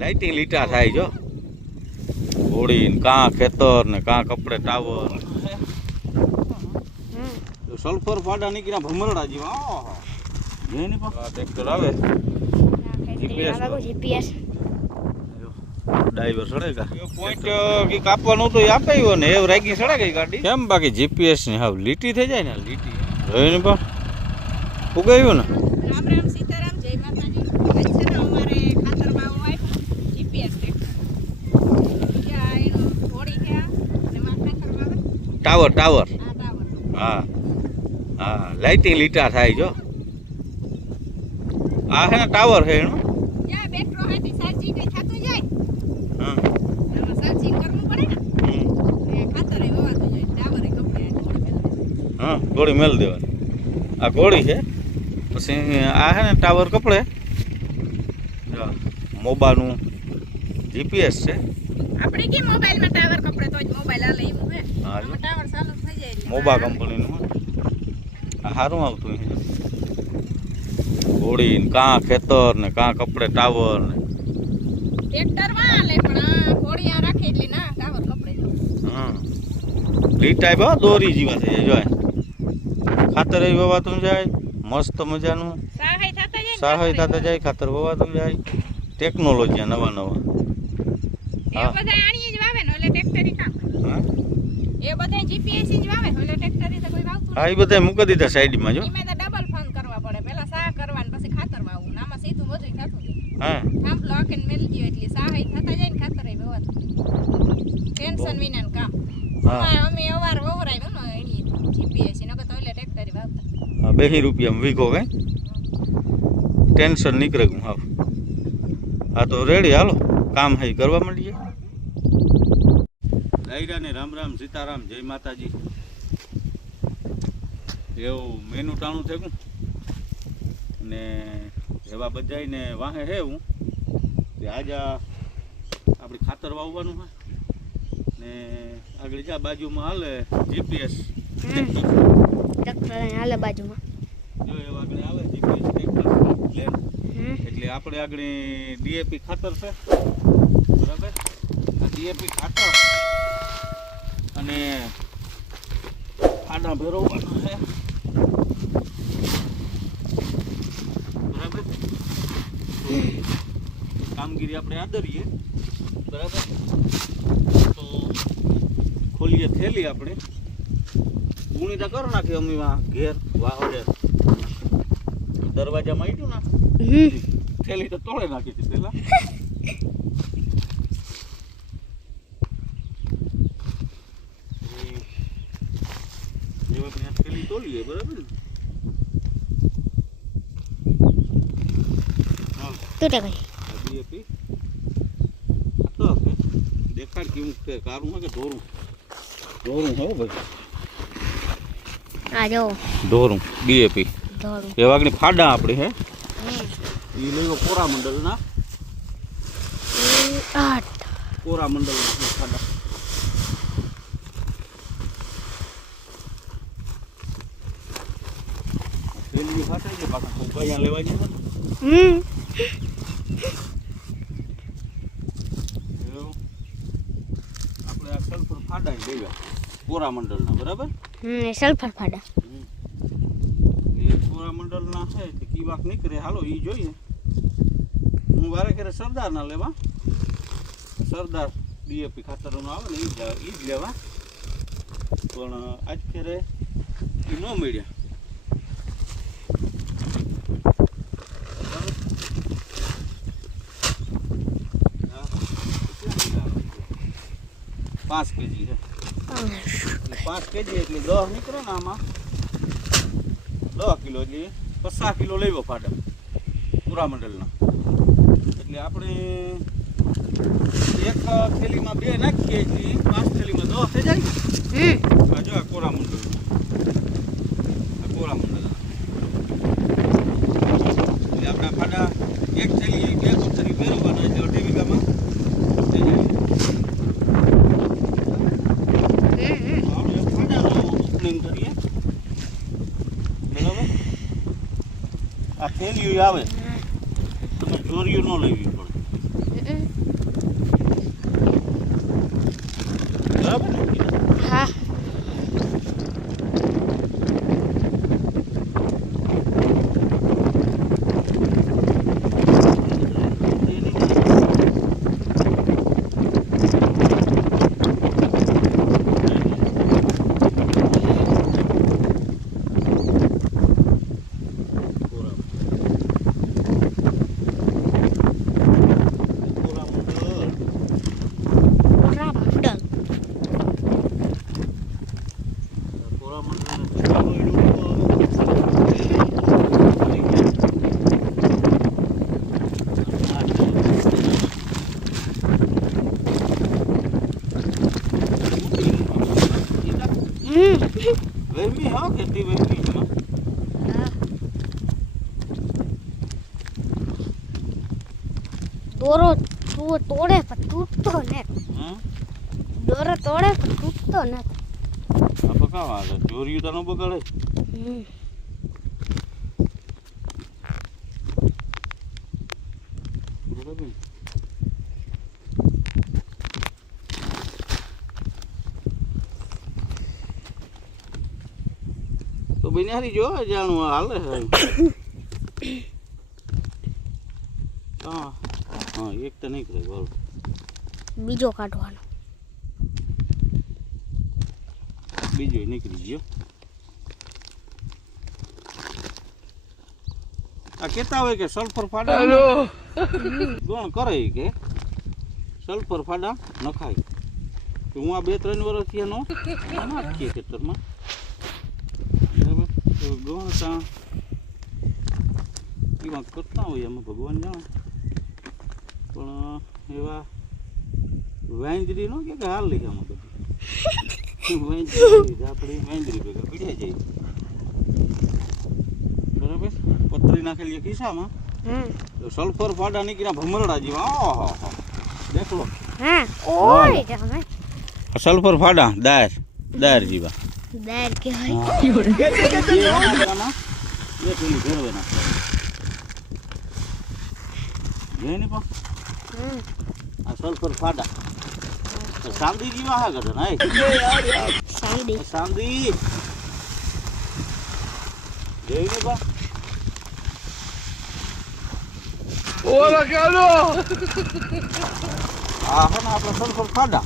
Lighting લીટા થાય જો હોળી ને કાં ખેતર ને કાં કપડે ટાવર સલ્ફર ફાડા નીકળ્યા ભમરડા જેવા જેની પાસે ટ્રેક્ટર આવે જીપીએસ ડ્રાઈવર સડેગા પોઈન્ટ કી કાપવાનું તો આપે આવ્યો ને એ રાગી સડે ગઈ ગાડી કેમ બાકી જીપીએસ ની હાવ લીટી થઈ જાય ને લીટી જોઈને પણ ઉગાવ્યું ને રામ રામ સીતારામ જય માતાજી છે ને અમારે ખાતરમાં આવું આવ્યું જીપીએસ ટ્રેક્ટર ક્યાં એનું થોડી છે અને માં ખાતરમાં આવે ટાવર ટાવર આ ટાવર હા હા લાઇટિંગ લીટા થાય જો આ હે ને ટાવર છે એનું ક્યાં બેટરો હાથી ચાર્જિંગ કઈ થતું જાય હા આમાં ચાર્જિંગ કરવું પડે ને એ ખાતર એ વવાતું જાય ટાવર એ કપડે હા ગોળી મેલ દેવાની આ ગોળી છે પછી આ હે ને ટાવર કપડે જો મોબાનું જીપીએસ છે આપણે કે મોબાઈલમાં ટાવર કપડે તો જ મોબાઈલ હાલે એવું હે હા આમાં ટાવર ચાલુ થઈ જાય એટલે મોબા કંપનીનું આ સારું આવતું છે ગોળી ને કાં ખેતર ને કાં કપડે ટાવર ને ટ્રેક્ટર માં હાલે પણ આ ઘોડિયા રાખે એટલે ના ટાવર કપડે જો હા લીટા બહુ દોરી જેવા થઈ જાય જો ખાતર એ વવાતું જાય મસ્ત મજાનું સહાય થતા જાય ખાતર વવાતું જાય ટેકનોલોજી નવા નવા એ બધા આણી જ વાવે ને એટલે ટ્રેક્ટરી કામ હા એ બધા જીપીએસ જ વાવે એટલે ટ્રેક્ટરી તો કોઈ વાવતું હા એ બધા મૂકી દીધા સાઈડમાં જો એમાં તો ડબલ ફોન કરવા પડે પહેલા સાહ કરવા ને પછી ખાતર વાવવું આમાં સીધું બધું થતું જાય હા થાંભલો આખીને મેલી ગયો એટલે સહાય થતા જાય ને ખાતર એ વવાતું ટેન્શન વિનાનું કામ અમે અવાર વવરાવ્યું ને એની જીપીએસ નકર તો એટલે ટ્રેક્ટરી વાવતા હા 2 રૂપિયામાં વીઘો કઈ ટેન્શન નીકળે હું હા હા તો રેડી હાલો કામ હઈ કરવા માંડીએ દાયરા ને રામ રામ સીતારામ જય માતાજી એવું મેનુ ટાણું થયું ને એવા બધાને વાહે હે હું આજે આપણે ખાતર વાવવાનું હોય ને આગળ જા બાજુમાં હાલે જીપીએસ ટ્રેક્ટર હાલે બાજુમાં જો એવા આગળ આવે જીપીએસ ટ્રેક્ટર લેન એટલે આપણે આગળ ડીએપી ખાતર છે બરાબર આ ડીએપી ખાતર અને આડા ભેરવવાનો છે બરાબર કામગીરી આપણે આદરીએ બરાબર તો ખોલીએ થેલી આપણે પૂણી તો કરો નાખી અમીમાં ઘેર વાહડે દરવાજામાં આવીશું ને થેલી તો તોડે નાખી હતી પેલા થેલી તોડીએ બરાબર ને તૂટે ભાઈ ડીએપી તો દેખાડ કેવું છે કારું કે ઢોરું ઢોરું હો ભાઈ આ જો ઢોરું ડીએપી ધોરું એ વાગની ફાડા આપણે હે એ લેવો કોરા મંડળના 8 કોરા મંડળના ફાડા રેલવે ફાટા છે પાછા કોકૈયા લેવા જઈએ આપણે આ સલ્ફર ફાડા લેવા કોરા મંડળના બરાબર સલ્ફર ફાડા એ કોરા મંડળના છે તે કી વાક નીકળે હાલો એ જોઈએ હું વારે ઘરે સરદારના લેવા સરદાર ડીએપી ખાતરનો આવે ને એ જ લેવા પણ આજ ખેરે એ ન મળ્યા 5 કેજી છે 5 કેજી એટલે 10 નીકળે ને આમાં 10 કિલો એટલે 50 કિલો લેવો ફાડા પૂરા મંડળના એટલે આપણે એક થેલીમાં 2 નાખીએ એટલે 5 થેલીમાં 10 થઈ જાય આ જો આ કોરા મંડળ એટલે આપણા ફાડા એક થેલી 2 પથ્થરી ફેરવવાના એટલે 2.5 વીઘામાં થઈ જાય કરીએ બરાબર આ થેલીઓ આવે તમે ચોરીઓ ન લેવી પડે વહેમી હા ખેતી વહેમી છે હા દોરો તોડે પણ તૂટતો નથી હા દોરો તોડે પણ તૂટતો નથી આ બકાવા આવે ચોરીયું તો ન બગાડે હમ બરાબર તો બિનારી જો જાણું હાલે હા હા એક તો નહીં કરે બોલ બીજો કાઢવાનો બીજો નીકળી ગયો આ કેતા હોય કે સલ્ફર ફાડા ગણ કરે કે સલ્ફર ફાડા નખાય તો હું આ 2-3 વર્ષથી એનો નાખીએ ખેતરમાં બરાબર તો ગણ ત્યાં એમાં કરતા હોય એમાં ભગવાન જાણે પણ એવા વાંદરી નો કે હાલ લઈ આમાં બધી આપણે વાંદરી ભેગા પીડ્યા જઈએ બરાબર પતરી નાખેલી ખિસ્સામાં તો સલ્ફર ફાડા નીકળ્યા ભમરડા જેવા ઓહો દેખલો હા ઓય તમે સલ્ફર ફાડા દાર જેવા દાર કે હોય એ પેલી ઘરવે નાખે જોઈને પણ આ સલ્ફર ફાડા સાંદી જેવા હા કરતા ના સાંદી જોઈને પણ Hola, Carlos. આ હે ને આપણે સલ્ફર ફાડા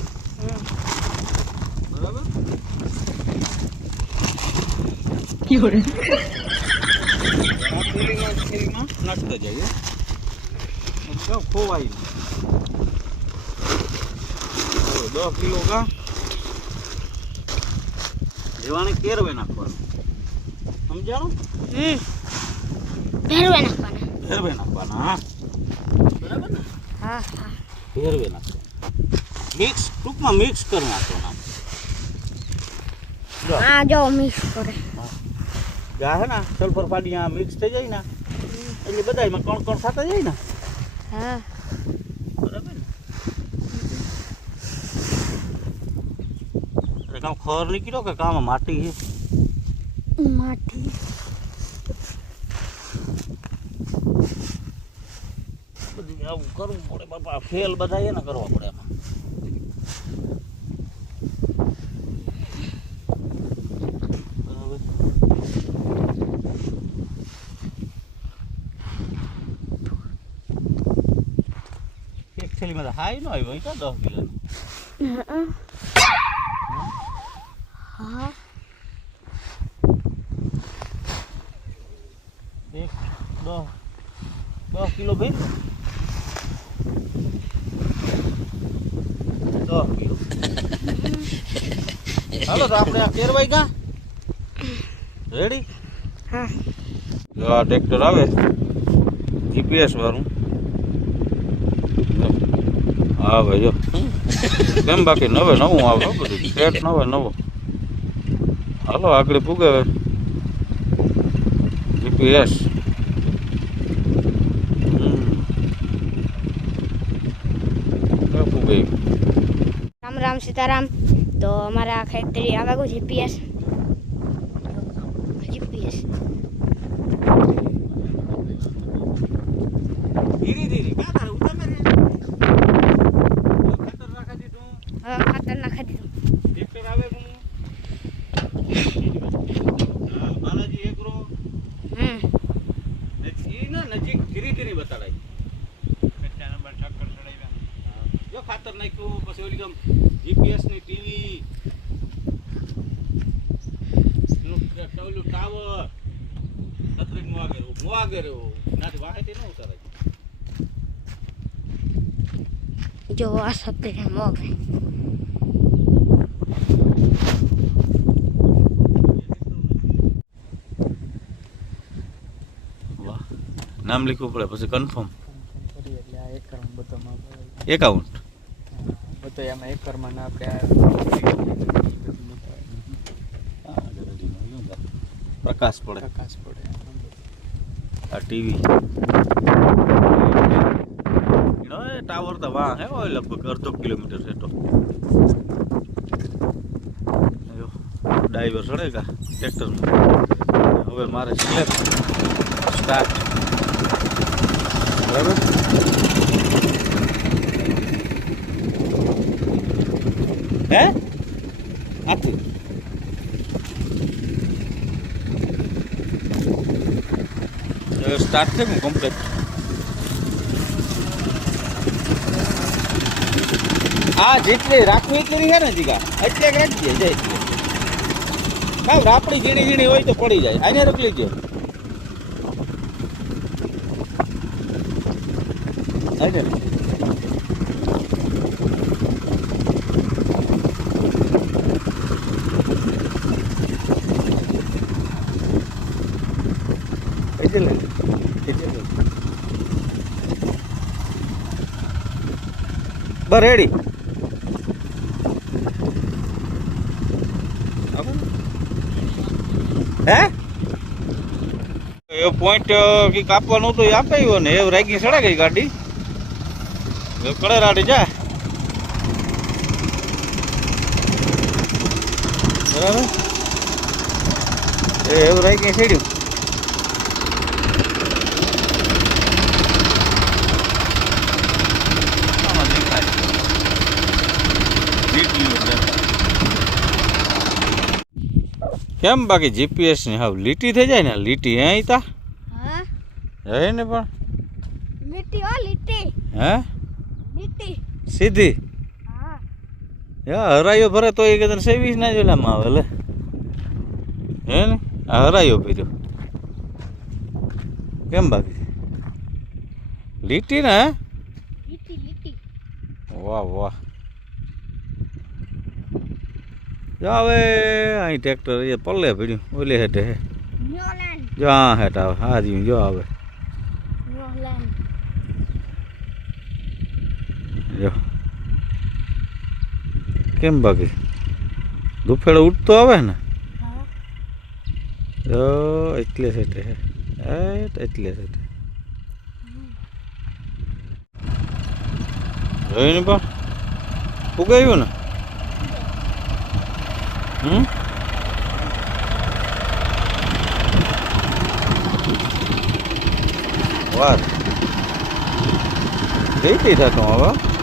બરાબર થેલીમાં નાખતા જઈએ ખોવાઈ 10 કિલો કા જેવાને કેરવે નાખવાનું સમજાણું ભેરવે નાખવાના કેરવે નાખવાના હા બરાબર ને હા હા કેરવે નાખવાના મિક્સ ટૂંકમાં મિક્સ કરી નાખવાના આ જો મિક્સ કરે જા હે ને સલ્ફર પાડી આ મિક્સ થઈ જાય ને એટલે બધાયમાં કણ કણ થતા જાય ને હા બરાબર ને અરે કામ ખર નીકળ્યો કે કામ માટી છે માટી બધી આવું કરવું પડે બાપા ફેલ બધા એને કરવા પડે એમાં બરાબર એક થેલીમાં તો હાઈ ન આવ્યો અહીં ક્યાં 10 કિલોનો હા એક 10 કિલો ભાઈ 10 કિલો હાલો તો આપણે આ કેરવાઈ ગા રેડી હા જો આ ટ્રેક્ટર આવે જીપીએસ વાળું હા ભાઈ જો કેમ બાકી નવું આવે બધું સેટ નવો હાલો આગળ પૂગે જીપીએસ પૂગે રામ રામ સીતારામ તો અમારા ફેક્ટરી આવે ગયું જીપીએસ ધીરે ધીરે ક્યાં તારે ઉતામે રે ખાતર રાખા દીધું હવે ખાતર નાખી દીધું ટ્રેક્ટર આવે હું હા બાલાજી એગ્રો નજીક ના નજીક ધીરે ધીરે બતાડાય કચ્ચા નંબર ચક્કર ચડાવ્યા જો ખાતર નાખ્યું પછી ઓલી ગમ જીપીએસ ની ટીવી નું ટાવર નતરીક મોઆગર નાથી વાહેતી ન ઉતારાય જો આ સત્ય મોગ વાહ નામ લખવું પડે પછી કન્ફર્મ કરી એટલે આ એકરમાં બધામાં એકાઉન્ટ બધો એમાં એકરમાં ના આપણે પ્રકાશ પડે પ્રકાશ પડે આ ટીવી ટાવર તો વાહ હે હોય લગભગ અડધો કિલોમીટર છે તો ડાઈવર ચડેગા ટ્રેક્ટરમાં હવે મારે સ્લેબ સ્ટાર્ટ બરાબર હે આખું સ્ટાર્ટ થયું કમ્પ્લીટ આ જેટલી રાખવી એટલી છે ને જીગા એટલે રાખજે જય ના રાપડી ઝીણી ઝીણી હોય તો પડી જાય આને રોક લેજો રેડી હે એ પોઈન્ટ કઈક આપવાનું હતું એ આપાયો ને એ રાગી સડા ગઈ ગાડી કડે રાડી જા બરાબર એ એવું રાગી સેડ્યું કેમ બાકી જીપીએસ ની હાવ લીટી થઈ જાય ને લીટી હે તા હા હે ને પણ લીટી ઓ લીટી હે લીટી સીધી હા યા હરાયો ભરે તો એ કદન સેવીસ ના જોલામાં આવે લે હે ને આ હરાયો પીર્યો કેમ બાકી લીટી ને લીટી લીટી વાહ વાહ જો હવે અહીં ટ્રેક્ટર એ પલ્લે પડ્યું ઓલે હેઠે હે ન્યુલેન્ડ જો હા હેઠ આવે હા રહ્યું જો આવે ન્યુલેન્ડ જો કેમ બાકી દુફેડો ઉઠતો આવે ને હા જો એટલે સેટે હે એટલે સેટે જોયું ને પણ ઉગાવ્યું ને વાર કઈ થતો હવે